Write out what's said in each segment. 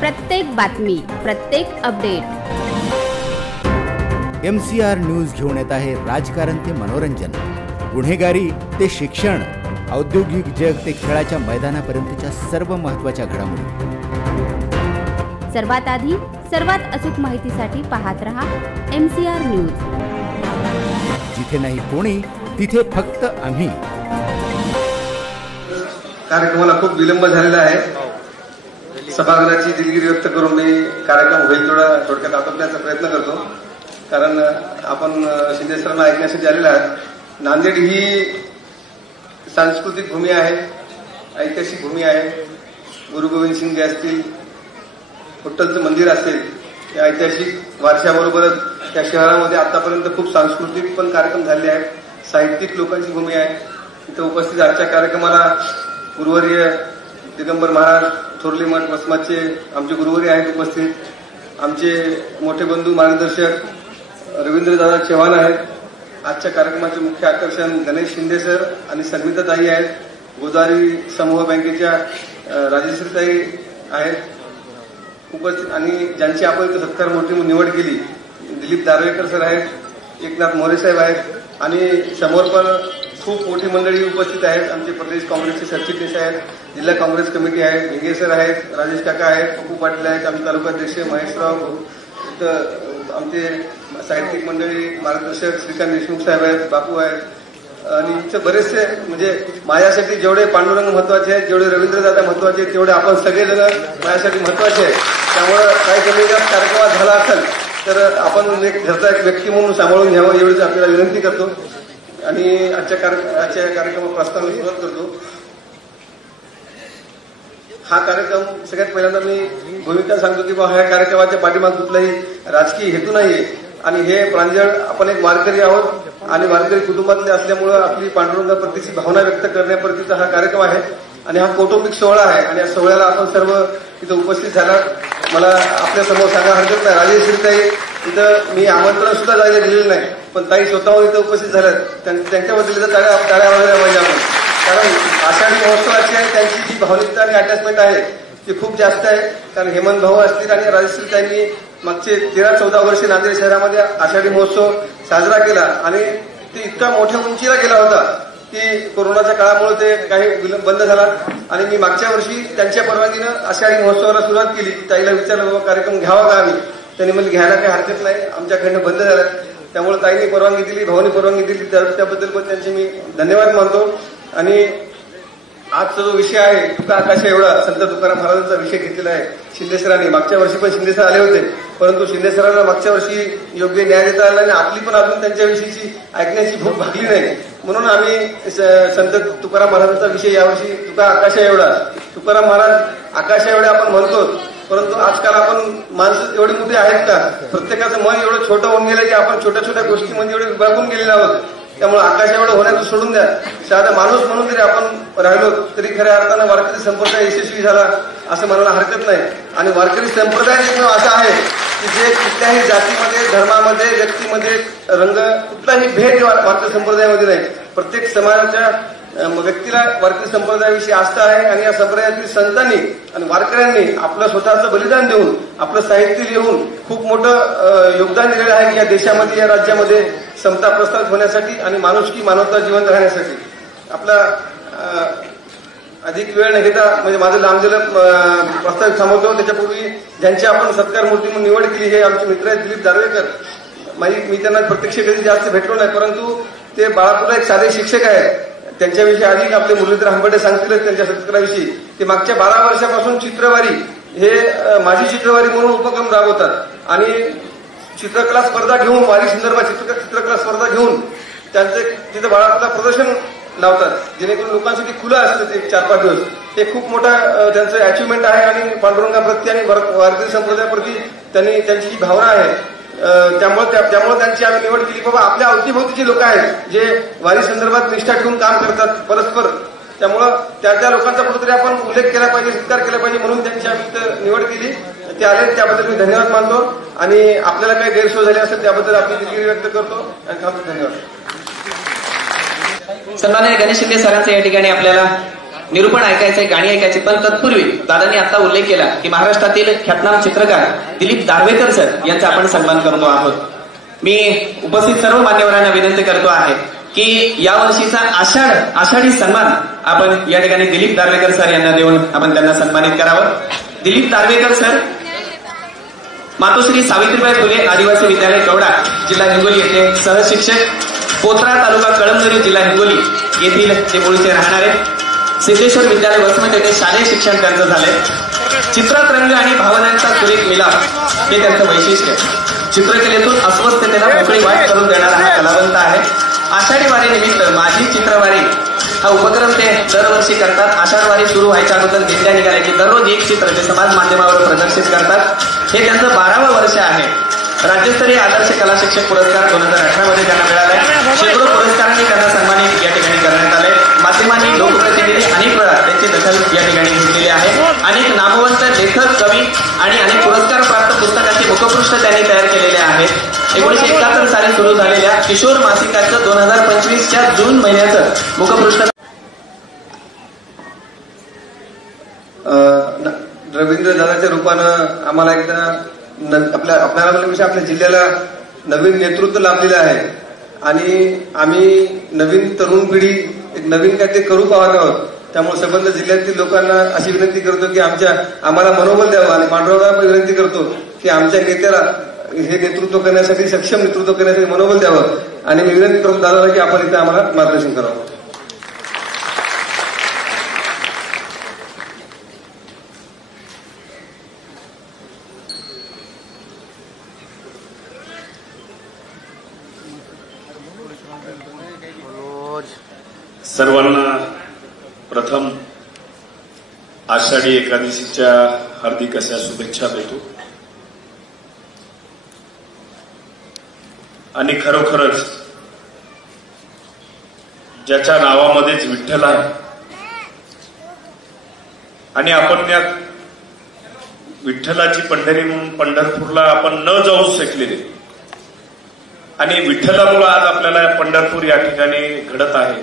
प्रत्येक बातमी, प्रत्येक अपडेट MCR न्यूज घेऊन येत आहे राजकारण ते मनोरंजन, गुन्हेगारी ते शिक्षण, औद्योगिक जग ते खेळाच्या मैदानापर्यंतच्या सर्व महत्त्वाच्या घडामोडी। सर्वात आधी सर्वात अचूक माहितीसाठी पाहत रहा MCR न्यूज। जिथे नाही कोणी तिथे फक्त आम्ही। कार्यक्रमाला खूप विलंब झालेला आहे। सभागृहाची दिलगिरी व्यक्त करून मी कार्यक्रम होईल तेवढा थोडक्यात आटोपण्याचा प्रयत्न करतो, कारण आपण शिंदे सरांना ऐकण्यासाठी आलेला आहात। नांदेड ही सांस्कृतिक भूमी आहे, ऐतिहासिक भूमी आहे। गुरु गोविंद सिंग असतील, विठ्ठलचं मंदिर असेल, या ऐतिहासिक वारशाबरोबरच त्या शहरामध्ये आतापर्यंत खूप सांस्कृतिक पण कार्यक्रम झाले आहेत। साहित्यिक लोकांची भूमी आहे। इथं उपस्थित आजच्या कार्यक्रमाला गुरुवर्य दिगंबर महाराज थोरले मठ वसमतचे आमचे गुरुवर्य आहेत उपस्थित। आमचे मोठे बंधू मार्गदर्शक रवींद्रदादा चव्हाण आहेत। आजच्या कार्यक्रमाचे मुख्य आकर्षण गणेश शिंदे सर आणि संगीताताई आहेत। गोदावरी समूह बँकेच्या राजेश्रीताई आहेत उपस्थित, आणि ज्यांची आपण इथं सत्कार मोठी निवड केली दिलीप दारवेकर सर आहेत, एकनाथ मोरे साहेब आहेत, आणि समोर पण खूप मोठी मंडळी उपस्थित आहेत। आमचे प्रदेश काँग्रेसचे सरचिटणीस आहेत, जिल्हा काँग्रेस कमिटी आहे, भिंगे सर आहेत, राजेश काका आहेत, पप्पू पाटील आहेत, आमचे तालुकाध्यक्ष महेशराव, इथं आमचे साहित्यिक मंडळी मार्गदर्शक श्रीकांत देशमुख साहेब आहेत, बापू आहेत, आणि इथं बरेचसे म्हणजे माझ्यासाठी जेवढे पांडुरंग महत्वाचे आहेत, जेवढे रवींद्रदादा महत्वाचे आहेत, तेवढे आपण सगळेजण माझ्यासाठी महत्वाचे आहेत। त्यामुळे काही कमी जास्त कार्यक्रमात झाला असेल तर आपण एक घरचा एक व्यक्ती म्हणून सांभाळून घ्यावं एवढीच आपल्याला विनंती करतो, आणि आजच्या कार्यक्रमात प्रस्तावना सुरुवात करतो। हा कार्यक्रम सगळ्यात पहिल्यांदा मी भूमिका सांगतो की बाबा ह्या कार्यक्रमाच्या पाठीमागे कुठलाही राजकीय हेतू नाहीये, आणि हे प्रांजळ आपण एक वारकरी आहोत आणि वारकरी कुटुंबातले असल्यामुळे आपली पांडुरंगाप्रतीची भावना व्यक्त करण्याप्रतीचा हा कार्यक्रम आहे, आणि हा कौटुंबिक सोहळा आहे। आणि या सोहळ्याला आपण सर्व इथं उपस्थित झालात। मला आपल्या समोर सांगा हरकत नाही, राजेश्रीताई इथं मी आमंत्रण सुद्धा जायला दिलेलं नाही, पण ताई स्वतःहून इथं उपस्थित झाल्यात, त्यांच्याबद्दल इथं टाळ्या वगैरे पाहिजे आपण, कारण आषाढी महोत्सवाची आणि त्यांची जी भावनिकता आणि अटॅचमेंट आहे ती खूप जास्त आहे। कारण हेमंत भाऊ असतील आणि राजेश्रीताईंनी मागचे 13-14 वर्षे नांदेड शहरामध्ये आषाढी महोत्सव साजरा केला, आणि ते इतका मोठ्या उंचीला गेला होता की कोरोनाच्या काळामुळे ते काही बंद झाला, आणि मी मागच्या वर्षी त्यांच्या परवानगीनं आषाढी महोत्सवाला सुरुवात केली। ताईला विचारलं बाबा कार्यक्रम घ्यावा का आम्ही, त्यांनी म्हणजे घ्यायला काही हरकत नाही, आमच्याकडनं बंद झालं, त्यामुळे ताईंनी परवानगी दिली, भाऊनी परवानगी दिली, त्याबद्दल पण त्यांचे मी धन्यवाद मानतो। आणि आजचा जो विषय आहे तुका आकाश एवढा, संत तुकाराम महाराजांचा विषय घेतलेला आहे शिंदे सरांनी। मागच्या वर्षी पण शिंदे सर आले होते, परंतु शिंदे सरांना मागच्या वर्षी योग्य न्याय देता आला आणि आपली पण अजून त्यांच्याविषयीची ऐकण्याची भूक भागली नाही, म्हणून आम्ही संत तुकाराम महाराजांचा विषय यावर्षी तुका आकाश एवढा, तुकाराम महाराज आकाश एवढे आपण म्हणतो, परंतु आजकाल आपण माणसं एवढी मोठी आहेत का, प्रत्येकाचं मन एवढं छोटं होऊन गेलं की आपण छोट्या छोट्या गोष्टीमध्ये एवढे विभागून गेलेले आहोत। त्यामुळे आकाश एवढं होण्याचं सोडून द्या, साधा माणूस म्हणून जरी आपण राहिलो तरी खऱ्या अर्थानं वारकरी संप्रदाय यशस्वी झाला असं म्हणायला हरकत नाही। आणि वारकरी संप्रदाय एक असा आहे की जे कुठल्याही जातीमध्ये, धर्मामध्ये, व्यक्तीमध्ये रंग कुठलाही भेद वारकरी संप्रदायामध्ये नाही। प्रत्येक समाजाच्या व्यक्तीला वारकरी संप्रदायाविषयी आस्था आहे, आणि या संप्रदायातील संतांनी आणि वारकऱ्यांनी आपलं स्वतःचं बलिदान देऊन, आपलं साहित्य लिहून खूप मोठं योगदान दिलेलं आहे या देशामध्ये, या राज्यामध्ये समता प्रस्थापित होण्यासाठी आणि माणुसकी, मानवता जिवंत राहण्यासाठी। आपला अधिक वेळ न घेता म्हणजे माझं लांबलेलं प्रस्तावित थांबवतो, त्याच्यापूर्वी ज्यांची आपण सत्कार मूर्ती म्हणून निवड केली हे आमचे मित्र आहेत दिलीप दारवेकर। मी त्यांना प्रत्यक्ष कधी जास्त भेटलो नाही, परंतु ते बाळापूरला एक साधे शिक्षक आहेत, त्यांच्याविषयी अधिक आपले मुरलीधर हंबर्डे सांगतील त्यांच्या सत्काराविषयी। ते मागच्या 12 वर्षापासून चित्रवारी हे माझी चित्रवारी म्हणून उपक्रम राबवतात, आणि चित्रकला स्पर्धा घेऊन, वारी संदर्भात चित्रकला स्पर्धा घेऊन त्यांचे तिथे बाळापूरला प्रदर्शन लावतात, जेणेकरून लोकांसाठी खुलं असतं ते 4-5 दिवस। ते खूप मोठा त्यांचं अचिव्हमेंट आहे, आणि पांडुरंगाप्रती आणि वारकरी संप्रदायाप्रती त्यांची जी भावना आहे, त्यामुळे त्यांची आम्ही निवड केली। बाबा आपल्या अवतीभोवतीचे लोक आहेत जे वारी संदर्भात निष्ठा ठेवून काम करतात परस्पर, त्यामुळं त्या लोकांचा कुठेतरी आपण उल्लेख केला पाहिजे, सत्कार केला पाहिजे, म्हणून त्यांची आम्ही निवड केली। ते आले त्याबद्दल मी धन्यवाद मानतो, आणि आपल्याला काही गैरसोय झाली असेल त्याबद्दल आपली दिलगिरी व्यक्त करतो, आणि थांबतो। धन्यवाद। सन्माननीय गणेश शिंदे सरांचं या ठिकाणी आपल्याला निरूपण ऐकायचे, गाणी ऐकायचे. पण तत्पूर्वी दादांनी आता उल्लेख केला की महाराष्ट्रातील ख्यातनाम चित्रकार दिलीप दारवेकर सर यांचा आपण सन्मान करतो आहोत. मी उपस्थित सर्व मान्यवरांना विनंती करतो आहे की या वर्षीचा आषाढी सन्मान आपण या ठिकाणी दिलीप दारवेकर सर यांना देऊन आपण त्यांना सन्मानित करावं. दिलीप दारवेकर सर मातोश्री सावित्रीबाई फुले आदिवासी विद्यालय कवडा जिल्हा हिंगोली येथे सहशिक्षक, पोत्रा तालुका कळमनुरी जिल्हा हिंगोली येथील ते मूळचे राहणारे. सिद्धेश्वर विद्यालय वसमत येथे शालेय शिक्षण त्यांचं झाले. चित्रात रंग आणि भावनांचा सुरेख मिलाप हे त्यांचं वैशिष्ट्य. चित्रकलेतून अस्वस्थतेला मोकळी वाट करून देणारा हा कलावंत आहे. आषाढी वारी निमित्त माझी चित्रवारी हा उपक्रम ते दरवर्षी करतात. आषाढ वारी सुरू व्हायच्या अगोदर दिंड्या निघाल्या की दररोज एक चित्र ते समाज माध्यमावर प्रदर्शित करतात. हे त्यांचं 12वं वर्ष आहे. राज्यस्तरीय आदर्श कला शिक्षक पुरस्कार 2018 मध्ये त्यांना मिळालाय. शेकडो पुरस्कारांनी त्यांना सन्मानित या ठिकाणी करण्यात आले. माध्यमांनी, लोकप्रतिनिधी अनेक वेळा त्यांची दखल या ठिकाणी घेतलेली आहे. अनेक नामवंत लेखक, कवी आणि अनेक पुरस्कार प्राप्त पुस्तकांचे मुखपृष्ठ त्यांनी तयार केलेले आहेत. 1971 साली सुरू झालेल्या किशोर मासिकाचं 2025च्या जून महिन्याचं मुखपृष्ठ रवींद्र दादाच्या रूपानं आम्हाला एकदा आपल्या जिल्ह्याला नवीन नेतृत्व लाभलेलं आहे आणि आम्ही नवीन तरुण पिढी एक नवीन काय ते करू पाहत आहोत. त्यामुळे संबंध जिल्ह्यातील लोकांना अशी विनंती करतो की आम्हाला मनोबल द्यावं आणि पांडुरंगाला विनंती करतो की आमच्या नेत्याला हे नेतृत्व करण्यासाठी, सक्षम नेतृत्व करण्यासाठी मनोबल द्यावं. आणि मी विनंती करतो दादाला की आपण इथे आम्हाला मार्गदर्शन करावं. सर्वांना प्रथम आषाढी एकादशीच्या हार्दिक अशा शुभेच्छा देतो. आणि खरोखरच ज्याच्या नावामध्येच विठ्ठल आहे आणि आपण या विठ्ठलाची पंढरी म्हणून पंढरपूरला आपण न जाऊ शकलेले आणि विठ्ठलामुळे आज आपल्याला पंढरपूर या ठिकाणी घडत आहे,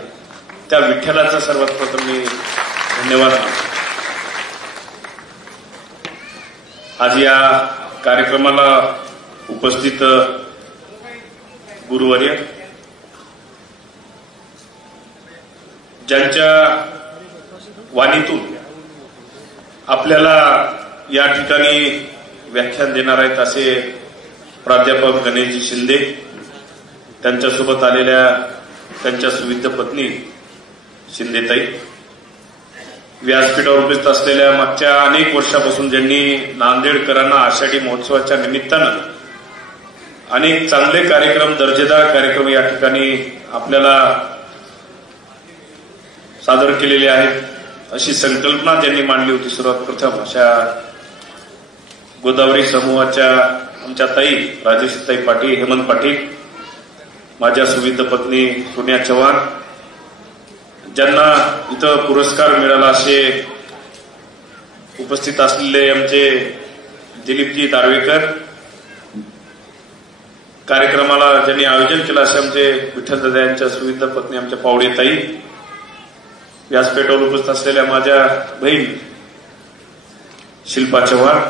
त्या विठ्ठलाचा सर्वात प्रथम मी धन्यवाद मानतो. आज या कार्यक्रमाला उपस्थित गुरुवर्य, ज्यांच्या वाणीतून आपल्याला या ठिकाणी व्याख्यान देणार आहेत असे प्राध्यापक गणेशजी शिंदे, त्यांच्यासोबत आलेल्या त्यांच्या सुविद्य पत्नी शिंदेताई, व्यासपीठावर उपस्थित असलेल्या मागच्या अनेक वर्षापासून ज्यांनी नांदेडकरांना आषाढी महोत्सवाच्या निमित्तानं अनेक चांगले कार्यक्रम, दर्जेदार कार्यक्रम या ठिकाणी आपल्याला सादर केलेले आहेत, अशी संकल्पना ज्यांनी मांडली होती सर्वात प्रथम अशा गोदावरी समूहाच्या आमच्या ताई राजेशताई पाटील, हेमंत पाटील, माझ्या सुविद्य पत्नी सोनिया चव्हाण, ज्यांना इथं पुरस्कार मिळाला असे उपस्थित असलेले आमचे दिलीपजी दारवेकर, कार्यक्रमाला ज्यांनी आयोजन केलं असे आमचे विठ्ठलदादा यांच्या सुविद्य पत्नी आमच्या पावडेताई, व्यासपीठावर उपस्थित असलेल्या माझ्या बहीण शिल्पा चव्हाण,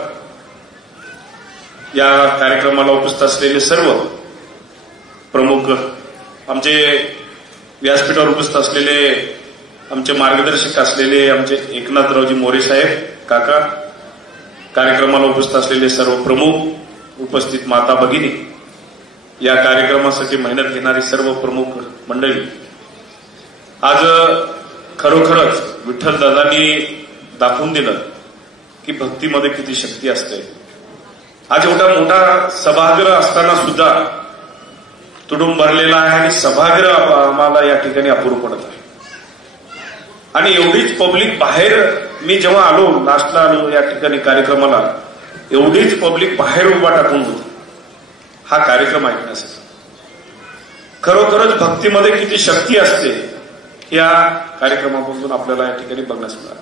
या कार्यक्रमाला उपस्थित असलेले सर्व प्रमुख, आमचे व्यासपीठावर उपस्थित असलेले आमचे मार्गदर्शक असलेले आमचे एकनाथरावजी मोरे साहेब काका, कार्यक्रमाला उपस्थित असलेले सर्व प्रमुख, उपस्थित माता भगिनी, या कार्यक्रमासाठी मेहनत घेणारी सर्व प्रमुख मंडळी, आज खरोखरच विठ्ठलदादांनी दाखवून दिलं की भक्तीमध्ये किती शक्ती असते. आज एवढा मोठा सभागृह असताना सुद्धा तुडुंब भरलेला आहे आणि सभागृह आम्हाला या ठिकाणी अपुरं पडत आहे. आणि एवढीच पब्लिक बाहेर, मी जेव्हा आलो लास्टला आलो या ठिकाणी कार्यक्रमाला, एवढीच पब्लिक बाहेर उभा टाकून होती हा कार्यक्रम ऐकण्यासाठी. खरोखरच भक्तीमध्ये किती शक्ती असते या कार्यक्रमापासून आपल्याला या ठिकाणी बघण्यास मिळालं.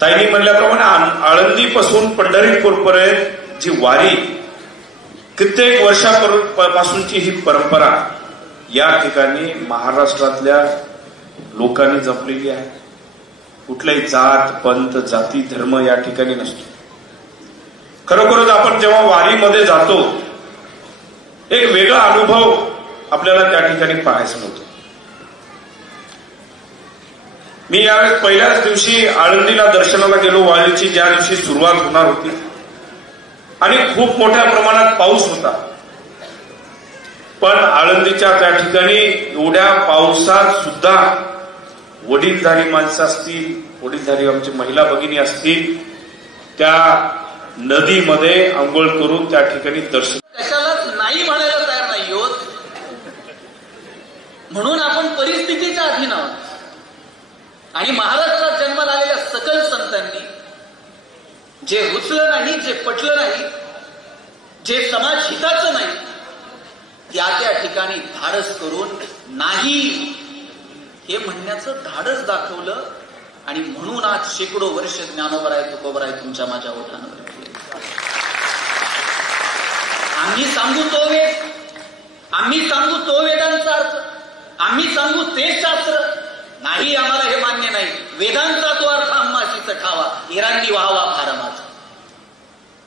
ताईंनी म्हणल्याप्रमाणे आळंदीपासून पंढरपूरपर्यंत जी वारी, कित्येक वर्षापासूनची ही परंपरा या ठिकाणी महाराष्ट्रातल्या लोकांनी जपलेली आहे. कुठलाही जात पंथ जाती धर्म या ठिकाणी नसतो. खरोखरच आपण जेव्हा वारीमध्ये जातो एक वेगळा अनुभव आपल्याला त्या ठिकाणी पाहायचा मिळतो. मी यावेळेस पहिल्याच दिवशी आळंदीला दर्शनाला गेलो. वारीची ज्या दिवशी सुरुवात होणार होती आणि खूप मोठ्या प्रमाणात पाऊस होता. पण आळंदीच्या त्या ठिकाणी एवढ्या पावसात सुद्धा वडीलधारी माणसं असतील, वडीलधारी आमची महिला भगिनी असतील, त्या नदीमध्ये आंघोळ करून त्या ठिकाणी दर्शन कशालाच नाही म्हणायला तयार नाही होत. म्हणून आपण परिस्थितीच्या अधीन आहोत. आणि महाराष्ट्रात जन्माला आलेल्या सकल संतांनी जे रुचलं नाही, जे पटलं नाही, जे समाज हिताचं नाही, त्या त्या ठिकाणी धाडस करून नाही हे म्हणण्याचं धाडस दाखवलं. आणि म्हणून आज शेकडो वर्ष ज्ञानोबराय तुकोबराय तुमच्या माझ्या ओठांवर. आम्ही सांगू तो वेद, आम्ही सांगू तो वेदांचा अर्थ, आम्ही सांगू ते शास्त्र. नाही, आम्हाला हे मान्य नाही. वेदांचा तो अर्थ आम्हाशीच ठावा, इरांनी व्हावा फार माझा.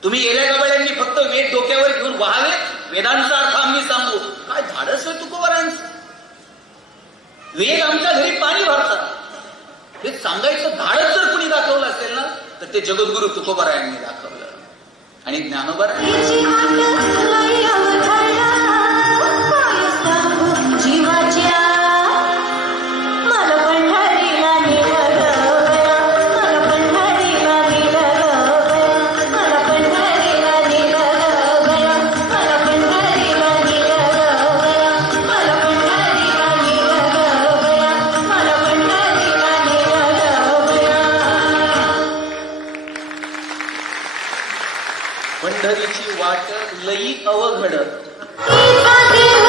तुम्ही गेल्या गवळ्यांनी फक्त वेद डोक्यावर घेऊन व्हावे, वेदांचा अर्थ आम्ही सांगू. काय धाडस आहे तुकोबरायांचं. वेद आमच्या घरी पाणी भरतात हे सांगायचं धाडस जर कुणी दाखवलं असेल ना तर ते जगद्गुरु तुकोबरायांनी दाखवलं. आणि ज्ञानोबराय पंढरीची वाट लई अवघड. देव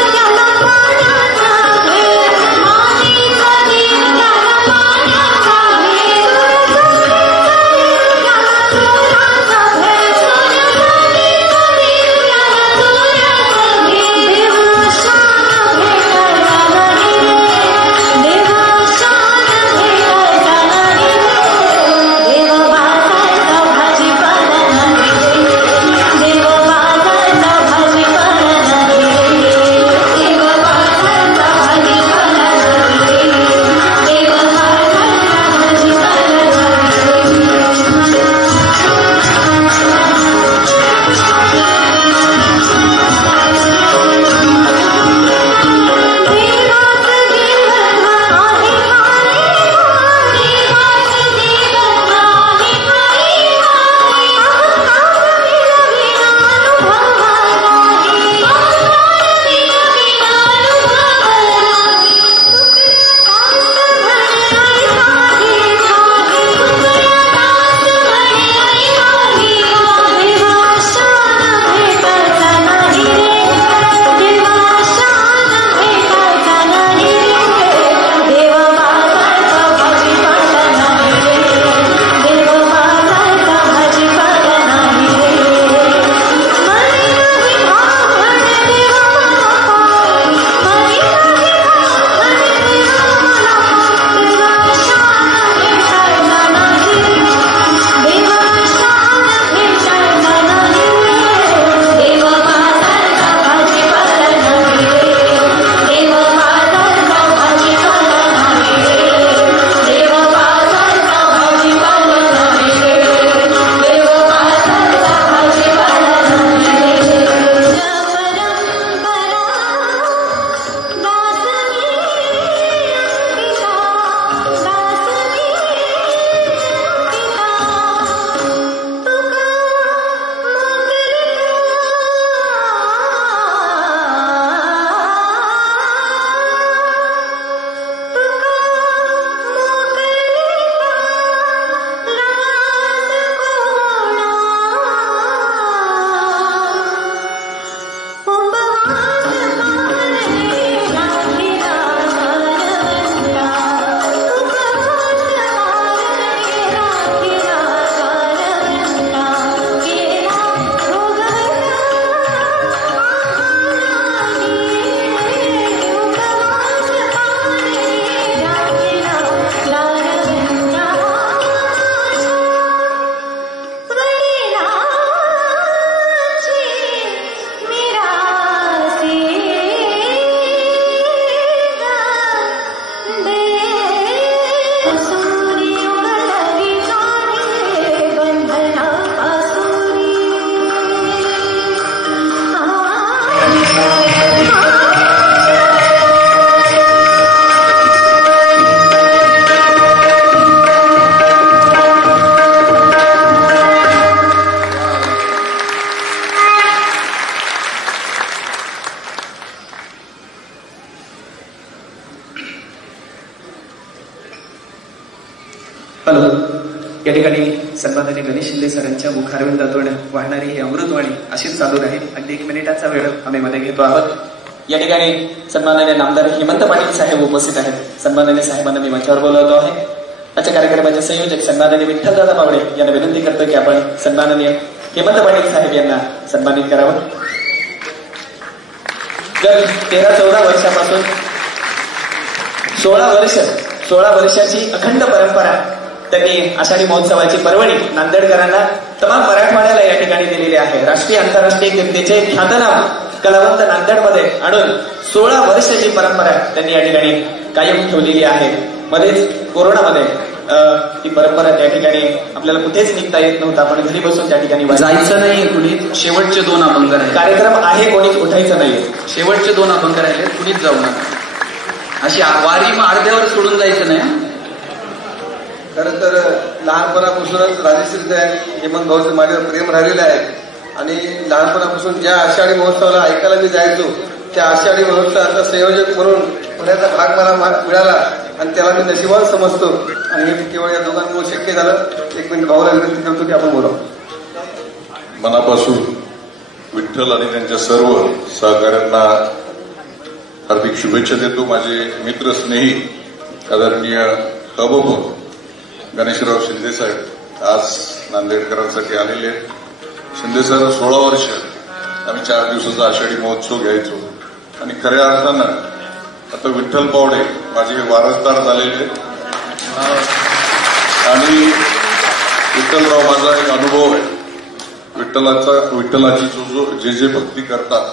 हॅलो. या ठिकाणी सन्माननीय गणेश शिंदे सरांच्या मुखारविंदातून वाहणारी ही अमृतवाणी अशीच चालू राहील. अगदी 1 मिनिटाचा वेळ आम्ही मध्ये घेतो आहोत. या ठिकाणी सन्माननीय नामदार हेमंत पाटील साहेब उपस्थित आहेत. सन्माननीय साहेबांना मी मंचावर बोलवतो आहे. आजच्या कार्यक्रमाचे संयोजक सन्माननीय विठ्ठलदादा पावडे यांना विनंती करतो की आपण सन्माननीय हेमंत पाटील साहेब यांना सन्मानित करावं. जर 13-14 वर्षापासून 16 वर्षाची अखंड परंपरा त्यांनी आषाढी महोत्सवाची पर्वणी नांदेडकरांना तमाम मराठवाड्याला या ठिकाणी दिलेली आहे. राष्ट्रीय आंतरराष्ट्रीय कीर्तीचे ख्यातनाम कलावंत नांदेडमध्ये आणून 16 वर्षाची परंपरा त्यांनी या ठिकाणी कायम ठेवलेली आहे. मध्येच कोरोनामध्ये ती परंपरा त्या ठिकाणी आपल्याला कुठेच निघता येत नव्हतं. आपण घरी बसून त्या ठिकाणी जायचं नाही कुणी. शेवटचे 2 अभंग राहिले. कार्यक्रम आहे, कोणीच उठायचं नाहीये. शेवटचे 2 अभंग राहिले, कुणीच जाऊ नका. अशी वारी मग अर्ध्यावर सोडून जायचं नाही. खरं तर लहानपणापासूनच राजश्री हेमंत भाऊचं माझ्यावर प्रेम राहिलेलं आहे. आणि लहानपणापासून ज्या आषाढी महोत्सवाला ऐकायला मी जायचो त्या आषाढी महोत्सवाचा संयोजक म्हणून होण्याचा भाग मला मिळाला आणि त्याला मी नशिबान समजतो. आणि हे केवळ या दोघांमुळे शक्य झालं. 1 मिनिट भाऊला विनंती करतो की आपण बोलावं. मनापासून विठ्ठल आणि त्यांच्या सर्व सहकाऱ्यांना हार्दिक शुभेच्छा देतो. माझे मित्र स्नेही आदरणीय हबप गणेशराव शिंदे साहेब आज नांदेडकरांसाठी आलेले आहेत. शिंदे सर 16 वर्ष आम्ही 4 दिवसाचा आषाढी महोत्सव घ्यायचो आणि खऱ्या अर्थानं आता विठ्ठल पावडे माझे वारसदार झालेले आणि विठ्ठलराव माझा एक अनुभव आहे. विठ्ठलाची जे भक्ती करतात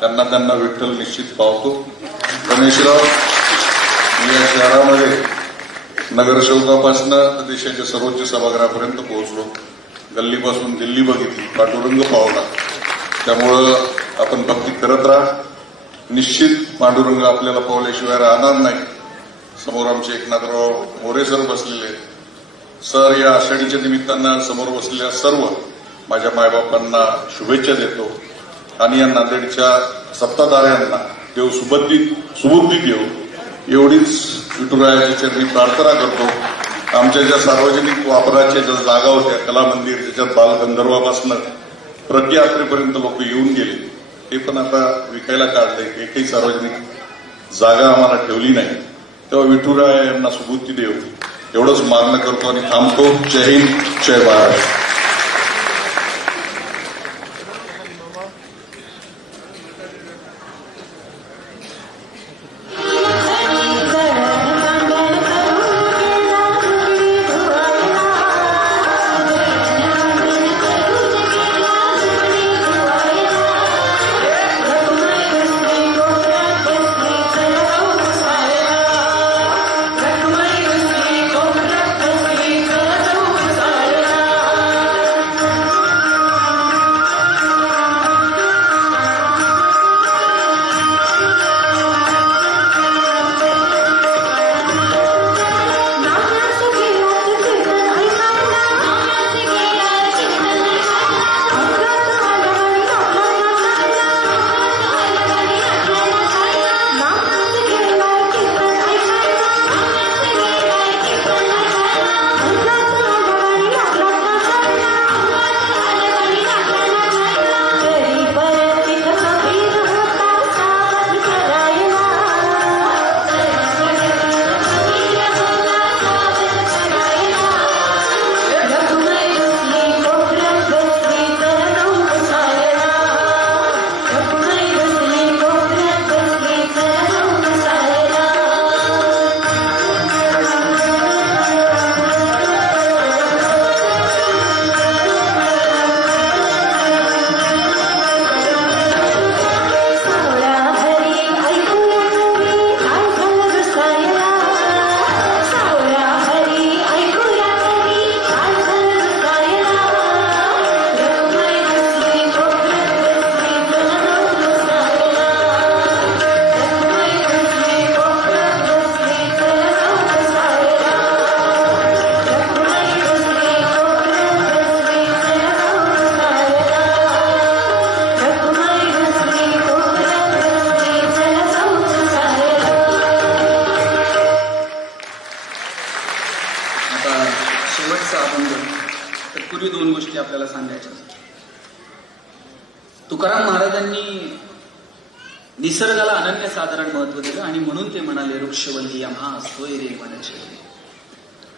त्यांना विठ्ठल निश्चित पावतो. गणेशराव मी या शहरामध्ये नगरसेवकापासून देशाच्या सर्वोच्च सभागृहापर्यंत पोहोचलो. गल्लीपासून दिल्ली बघितली, पांडुरंग पावला. त्यामुळं आपण भक्ती करत राहा. निश्चित पांडुरंग आपल्याला पावल्याशिवाय राहणार नाही. समोर आमचे एकनाथराव मोरे सर बसलेले आहेत. सर या आषाढीच्या निमित्तानं समोर बसलेल्या सर्व माझ्या मायबापांना शुभेच्छा देतो आणि या नांदेडच्या सत्ताधाऱ्यांना देव सुबुद्धी देव एवढीच विठुरायाच्या चरणी प्रार्थना करतो. आमच्या ज्या सार्वजनिक वापराच्या ज्या जागा होत्या, कला मंदिर ज्याच्यात बालगंधर्वापासून प्रतियात्रेपर्यंत लोक येऊन गेले, ते पण आता विकायला काढले. एकही सार्वजनिक जागा आम्हाला ठेवली नाही. तेव्हा विठुराया यांना सुबुद्धी देव एवढंच मागणं करतो आणि थांबतो. जय हिंद, जय भारत. आता शेवटचा अभंग, तर पूर्वी 2 गोष्टी आपल्याला सांगायच्या. तुकाराम महाराजांनी निसर्गाला अनन्यसाधारण महत्व दिलं आणि म्हणून ते म्हणाले वृक्षवल्ली आम्हा सोय रे वनचे.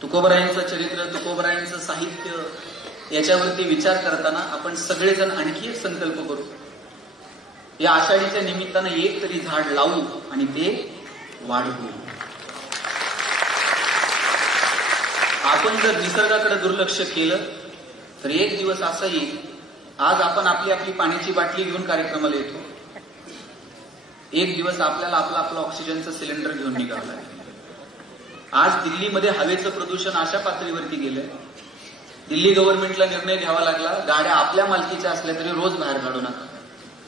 तुकोबरायांचं चरित्र, तुकोबरायांचं साहित्य याच्यावरती विचार करताना आपण सगळेजण आणखी एक संकल्प करू. या आषाढीच्या निमित्तानं एक तरी झाड लावू आणि ते वाढवू. आपण जर निसर्गाकडे दुर्लक्ष केलं तर एक दिवस असा येईल, आज आपण आपली आपली पाण्याची बाटली घेऊन कार्यक्रमाला येतो, एक दिवस आपल्याला आपलं ऑक्सिजनचं सिलेंडर घेऊन निघावं लागेल. आज दिल्लीमध्ये हवेचं प्रदूषण अशा पातळीवरती गेलंय, दिल्ली गव्हर्नमेंटला निर्णय घ्यावा लागला, गाड्या आपल्या मालकीच्या असल्या तरी रोज बाहेर काढू नका,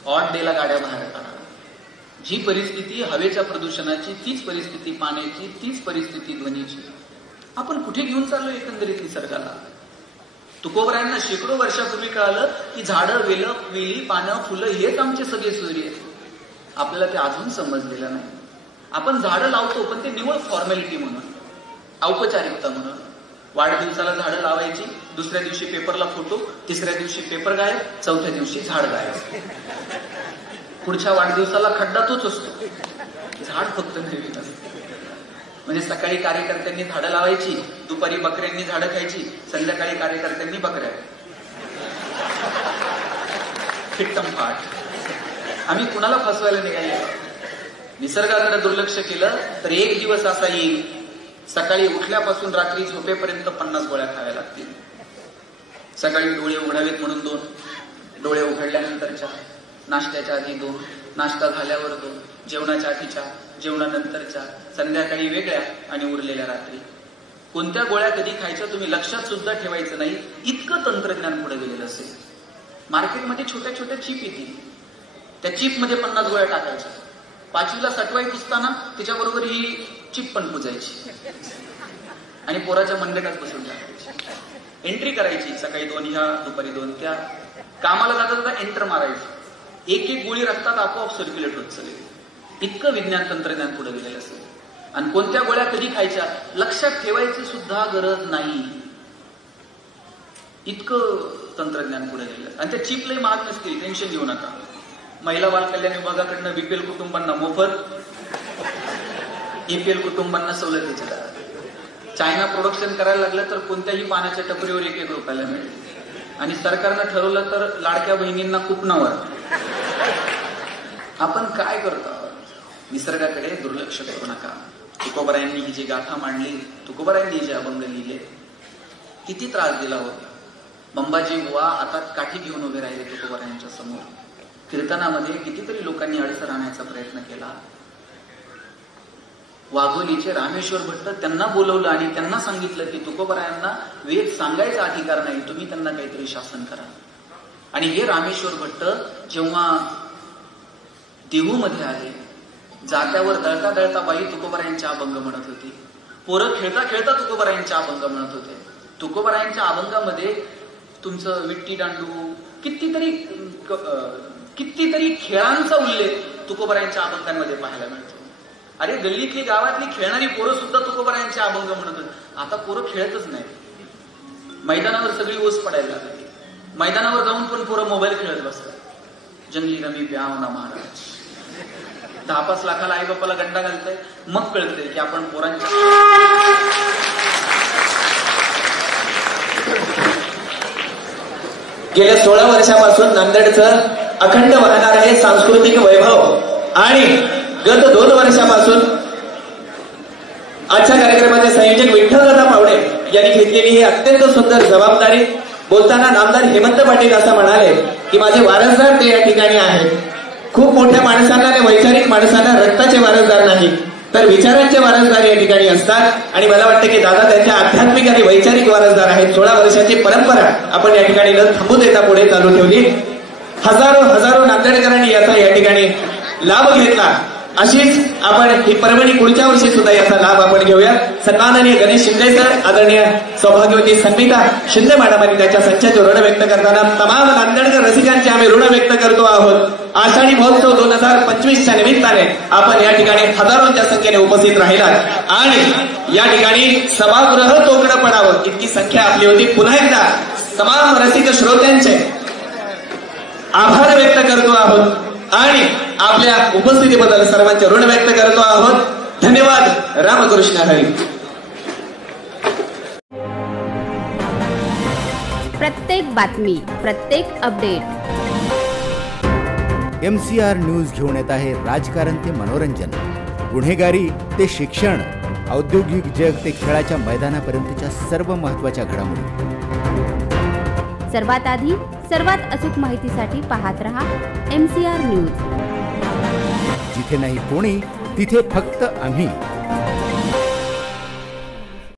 ऑड डेला गाड्या बाहेर काढा. जी परिस्थिती हवेच्या प्रदूषणाची, तीच परिस्थिती पाण्याची, तीच परिस्थिती ध्वनीची. आपण कुठे घेऊन चाललो एकंदरीत निसर्गाला? तुकोबरायांना शेकडो वर्षापूर्वी कळालं की झाडं, वेलं, वेली, पानं, फुलं हेच आमचे सगळे सूर्य आहेत. आपल्याला ते अजून समजलेलं नाही. आपण झाडं लावतो पण ते निवळ फॉर्मॅलिटी म्हणून, औपचारिकता म्हणून. वाढदिवसाला झाडं लावायची, दुसऱ्या दिवशी पेपरला फोटो, तिसऱ्या दिवशी पेपर गायब, चौथ्या दिवशी झाड गायब. पुढच्या वाढदिवसाला खड्डा तोच असतो, झाड फक्त नवीन असतं. म्हणजे सकाळी कार्यकर्त्यांनी झाडं लावायची, दुपारी बकऱ्यांनी झाडं खायची, संध्याकाळी कार्यकर्त्यांनी बकऱ्या. फिट्टम फाट. आम्ही कुणाला फसवायला निघाले? निसर्गाकडे दुर्लक्ष केलं तर एक दिवस असा येईल, सकाळी उठल्यापासून रात्री झोपेपर्यंत 50 गोळ्या खाव्या लागतील. सकाळी डोळे उघडावेत म्हणून 2, डोळे उघडल्यानंतरच्या, नाश्त्याच्या आधी 2, नाश्ता झाल्यावर 2, जेवणाच्या आधीच्या, जेवणानंतरच्या, संध्याकाळी वेगळ्या आणि उरलेल्या रात्री. कोणत्या गोळ्या कधी खायच्या तुम्ही लक्षात सुद्धा ठेवायचं नाही, इतकं तंत्रज्ञान पुढे गेलेलं असेल. मार्केटमध्ये छोट्या छोट्या चिप येतील, त्या चिपमध्ये 50 गोळ्या टाकायच्या. 5वीला सटवाई पुसताना त्याच्याबरोबर ही चिप पण पुजायची आणि पोराच्या मंडकात बसून टाकायची. एंट्री करायची, सकाळी 2 ह्या, दुपारी 2 त्या. कामाला जाता जाता एंटर मारायचं, एक एक गोळी रक्तात आपोआप सर्क्युलेट होत चालेल. इतकं विज्ञान तंत्रज्ञान पुढे गेलेलं असेल. आणि कोणत्या गोळ्या कधी खायच्या लक्षात ठेवायची सुद्धा गरज नाही, इतकं तंत्रज्ञान पुढे गेलं. आणि त्या चिप लई महाग नसतील, टेन्शन घेऊ नका. महिला बाल कल्याण विभागाकडनं बीपीएल कुटुंबांना मोफत, ईपीएल कुटुंबांना सवलतीच्या दरात. चायना प्रोडक्शन करायला लागलं तर कोणत्याही पानाच्या टपरीवर 1-1 रुपयाला मिळेल. आणि सरकारनं ठरवलं तर लाडक्या बहिणींना कुपनावर. आपण काय करतो? निसर्गाकडे दुर्लक्ष करू नका. तुकोबरायांनी ही जी गाथा मांडली, तुकोबरायांनी जे अभंग लिहिले, किती त्रास दिला होता. मंबाजी बुवा आता काठी घेऊन उभे राहिले तुकोबरायांच्या समोर. कीर्तनामध्ये कितीतरी लोकांनी अडसर आणण्याचा प्रयत्न केला. वाघोलीचे रामेश्वर भट्ट त्यांना बोलवलं आणि त्यांना सांगितलं की तुकोबरायांना वेद सांगायचा अधिकार नाही, तुम्ही त्यांना काहीतरी शासन करा. आणि हे रामेश्वर भट्ट जेव्हा देहूमध्ये आले, जात्यावर दळता दळता बाई तुकोबरायांचे अभंग म्हणत होती, पोरं खेळता खेळता तुकोबरायांचे अभंग म्हणत होते. तुकोबरायांच्या अभंगामध्ये तुमचं विट्टी दांडू, कितीतरी खेळांचा उल्लेख तुकोबरायांच्या अभंगांमध्ये पाहायला मिळतो. अरे गल्लीतली गावातली खेळणारी पोरं सुद्धा तुकोबरायांचे अभंग म्हणत होते. आता पोरं खेळतच नाही, मैदानावर सगळी ओस पडायला लागली. मैदानावर जाऊन पण पोरं मोबाईल खेळत बसतात. जंगली रमी प्याव ना महाराज. 10-5 लाखाला आई बापाला गंडा घालतंय, मग कळतंय की आपण पोरांच्या. गेल्या 16 वर्षापासून नांदेडचं अखंड वाहणार आहे सांस्कृतिक वैभव. आणि गत 2 वर्षापासून आजच्या कार्यक्रमाचे संयोजक विठ्ठलदादा पावडे यांनी घेतलेली ही अत्यंत सुंदर जबाबदारी. बोलताना नामदार हेमंत पाटील असं म्हणाले की माझे वारसदार ते या ठिकाणी आहेत. खूप मोठ्या माणसांना आणि वैचारिक माणसांना रक्ताचे वारसदार नाही तर विचारांचे वारसदार या ठिकाणी असतात. आणि मला वाटतं की दादा त्यांच्या आध्यात्मिक आणि वैचारिक वारसदार आहेत. 16 वर्षाची परंपरा आपण या ठिकाणी न थांबू देता पुढे चालू ठेवली. हजारो नांदेडकरांनी याचा या ठिकाणी लाभ घेतला. अशीच आपण ही पर्वणी पुढच्या वर्षी सुद्धा याचा लाभ आपण घेऊया. सन्माननीय गणेश शिंदे सर, आदरणीय सौभाग्यवती संमिता शिंदे मॅडम आणि त्याच्या संचाचे ऋण व्यक्त करताना तमाम नांदेडकर रसिकांचे आम्ही ऋण व्यक्त करतो आहोत. आषाढी महोत्सव 2025च्या निमित्ताने आपण या ठिकाणी हजारोंच्या संख्येने उपस्थित राहिलात आणि या ठिकाणी सभागृह तोकडं पडावं इतकी संख्या आपली होती. पुन्हा एकदा तमाम रसिक श्रोत्यांचे आभार व्यक्त करतो आहोत आणि आपल्या उपस्थितीबद्दल सर्वांचे ऋण व्यक्त करतो आहोत. धन्यवाद. रामकृष्ण हरी. प्रत्येक बातमी, प्रत्येक अपडेट MCR न्यूज घेऊन येत आहे राजकारण ते मनोरंजन, गुन्हेगारी ते शिक्षण, औद्योगिक जग ते खेळाच्या मैदानापर्यंतच्या सर्व महत्त्वाच्या घडामोडी. सर्वात आधी सर्वात अचूक माहितीसाठी पाहत रहा MCR न्यूज. जिथे नाही कोणी तिथे फक्त आम्ही.